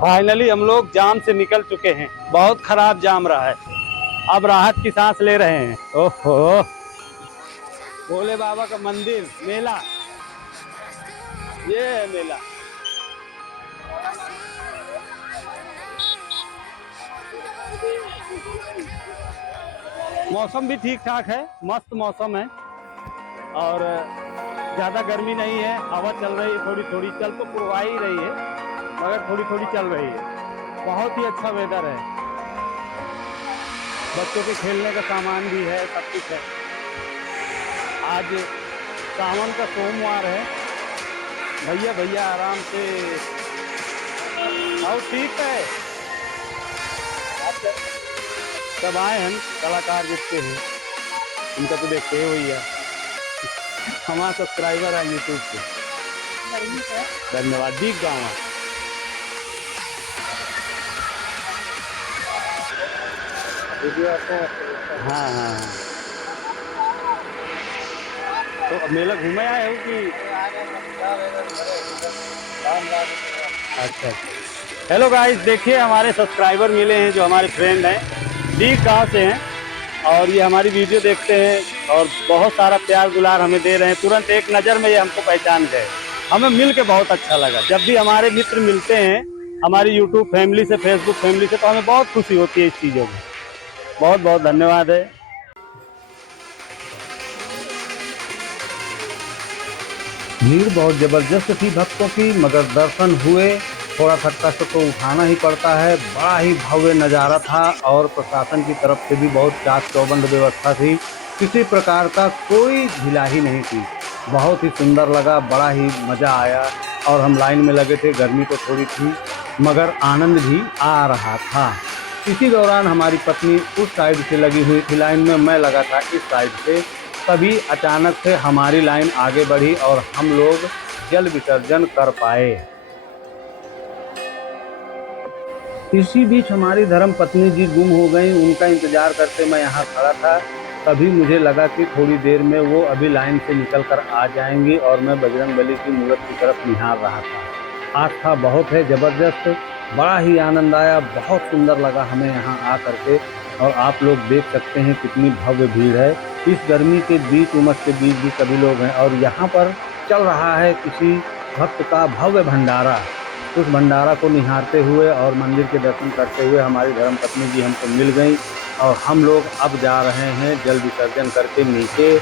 Finally हम लोग जाम से निकल चुके हैं। बहुत खराब जाम रहा है। अब राहत की सांस ले रहे हैं। ओहो, भोले बाबा का मंदिर, मेला, ये है मेला। मौसम भी ठीक ठाक है, मस्त मौसम है और ज़्यादा गर्मी नहीं है। हवा चल रही है थोड़ी थोड़ी, चल तो पुरवा ही रही है मगर थोड़ी थोड़ी चल रही है। बहुत ही अच्छा वेदर है। बच्चों के खेलने का सामान भी है, सब कुछ है। आज सावन का सोमवार है। भैया भैया आराम से और ठीक है। सब आए हैं कलाकार जितने हैं, उनका तो देखते ही भैया। हमारा सब्सक्राइबर है यूट्यूब पे। धन्यवाद। दीप गाँव। हाँ हाँ हाँ। तो मेला घूमे आए हो कि? अच्छा। हेलो गाइस, देखिए हमारे सब्सक्राइबर मिले हैं जो हमारे फ्रेंड हैं, दीप गाँव से हैं और ये हमारी वीडियो देखते हैं और बहुत सारा प्यार दुलार हमें दे रहे हैं। तुरंत एक नज़र में ये हमको पहचान गए। हमें मिल के बहुत अच्छा लगा। जब भी हमारे मित्र मिलते हैं हमारी यूट्यूब फैमिली से, फेसबुक फैमिली से, तो हमें बहुत खुशी होती है इस चीज़ों में। बहुत बहुत धन्यवाद है। भीड़ बहुत जबरदस्त थी भक्तों की, मगर दर्शन हुए। थोड़ा सा कष्ट तो उठाना ही पड़ता है। बड़ा ही भव्य नज़ारा था और प्रशासन की तरफ से भी बहुत चाक चौबंद व्यवस्था थी। किसी प्रकार का कोई ढिलाई नहीं थी। बहुत ही सुंदर लगा, बड़ा ही मज़ा आया और हम लाइन में लगे थे। गर्मी तो थोड़ी थी मगर आनंद भी आ रहा था। इसी दौरान हमारी पत्नी उस साइड से लगी हुई थी लाइन में, मैं लगा था इस साइड से। तभी अचानक से हमारी लाइन आगे बढ़ी और हम लोग जल विसर्जन कर पाए। इसी बीच हमारी धर्म पत्नी जी गुम हो गई। उनका इंतजार करते मैं यहाँ खड़ा था। तभी मुझे लगा कि थोड़ी देर में वो अभी लाइन से निकल कर आ जाएंगी और मैं बजरंगबली की मूर्त की तरफ निहार रहा था। आस्था बहुत है जबरदस्त। बड़ा ही आनंद आया, बहुत सुंदर लगा हमें यहाँ आ करके। और आप लोग देख सकते हैं कितनी भव्य भीड़ है। इस गर्मी के बीच, उमस के बीच भी सभी लोग हैं और यहाँ पर चल रहा है किसी भक्त का भव्य भंडारा। उस भंडारा को निहारते हुए और मंदिर के दर्शन करते हुए हमारी धर्मपत्नी जी हमको मिल गई और हम लोग अब जा रहे हैं जल विसर्जन करके नीचे।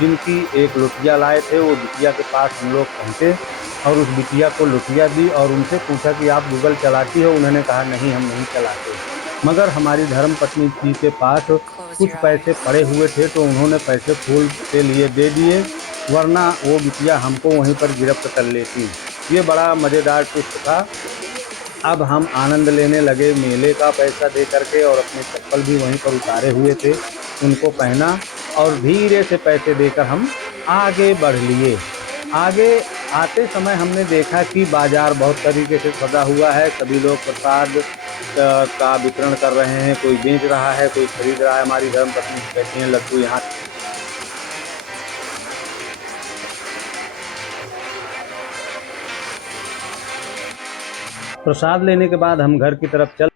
जिनकी एक लुटिया लाए थे, वो बिटिया के पास हम लोग पहुँचे और उस बिटिया को लुटिया दी और उनसे पूछा कि आप गूगल चलाती हो? उन्होंने कहा नहीं, हम नहीं चलाते। मगर हमारी धर्मपत्नी जी के पास कुछ पैसे पड़े हुए थे तो उन्होंने पैसे फूल के लिए दे दिए, वरना वो बिटिया हमको वहीं पर गिरफ्त कर लेती। ये बड़ा मज़ेदार ट्विस्ट था। अब हम आनंद लेने लगे मेले का पैसा दे करके और अपने चप्पल भी वहीं पर उतारे हुए थे, उनको पहना और धीरे से पैसे देकर हम आगे बढ़ लिए। आगे आते समय हमने देखा कि बाज़ार बहुत तरीके से सजा हुआ है। सभी लोग प्रसाद का वितरण कर रहे हैं, कोई बेच रहा है, कोई खरीद रहा है। हमारी धर्मपत्नी कहती हैं लड्डू यहाँ। प्रसाद लेने के बाद हम घर की तरफ चल